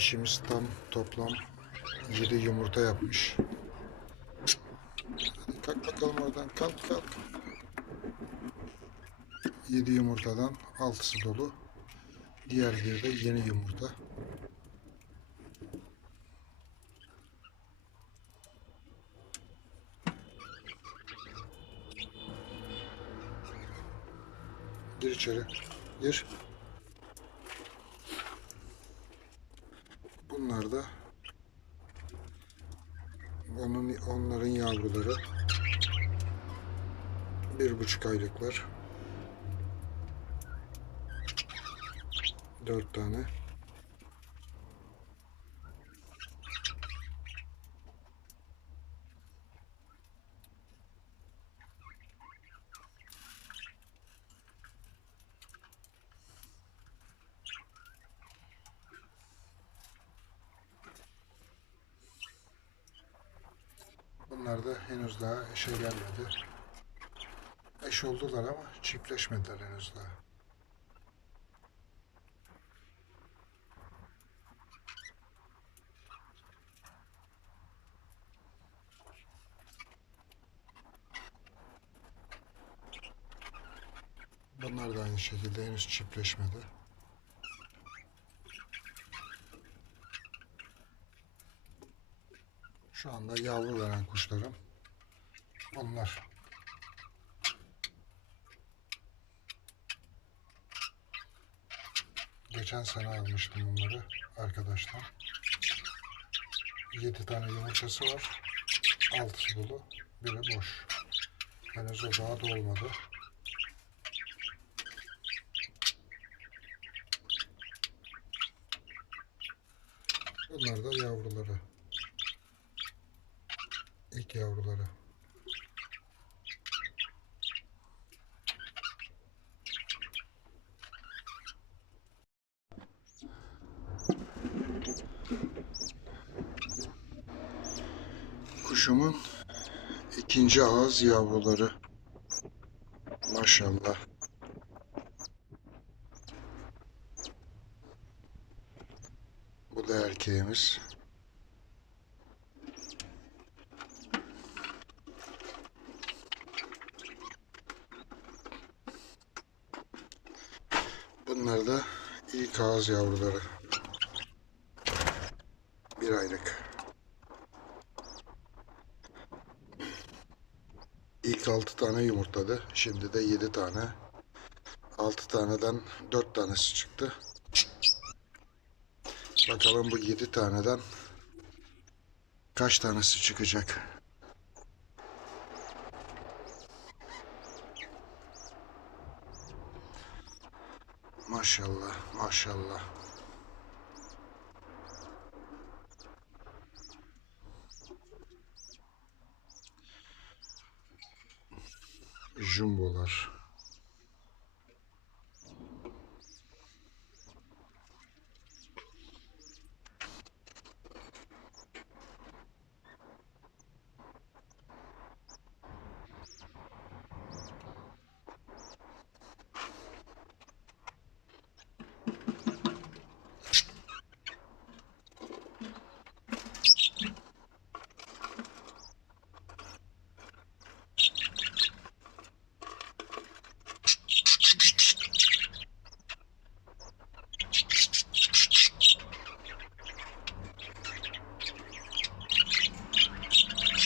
Dişimiz tam toplam 7 yumurta yapmış. Hadi kalk bakalım oradan. Kalk kalk. 7 yumurtadan 6'sı dolu. Diğerleri de yeni yumurta. Gir içeri. Gir. Bunlar da onun onların yavruları. Bir buçuk aylıklar. Dört tane. Bunlar da henüz daha eşe gelmedi. Eş oldular ama çiftleşmediler henüz daha. Bunlar da aynı şekilde henüz çiftleşmedi. Şu anda yavru veren kuşlarım onlar. Geçen sene almıştım bunları arkadaşlar. 7 tane yumurtası var. 6'sı dolu, biri boş. Henüz o daha dolmadı. Bunlar da yavruları. İlk yavruları. Kuşumun ikinci ağız yavruları. Maşallah. Bu da erkeğimiz. Bunlar da ilk ağız yavruları. Bir aylık. İlk altı tane yumurtladı. Şimdi de yedi tane. Altı taneden dört tanesi çıktı. Bakalım bu yedi taneden kaç tanesi çıkacak? Maşallah, maşallah. Jumbolar.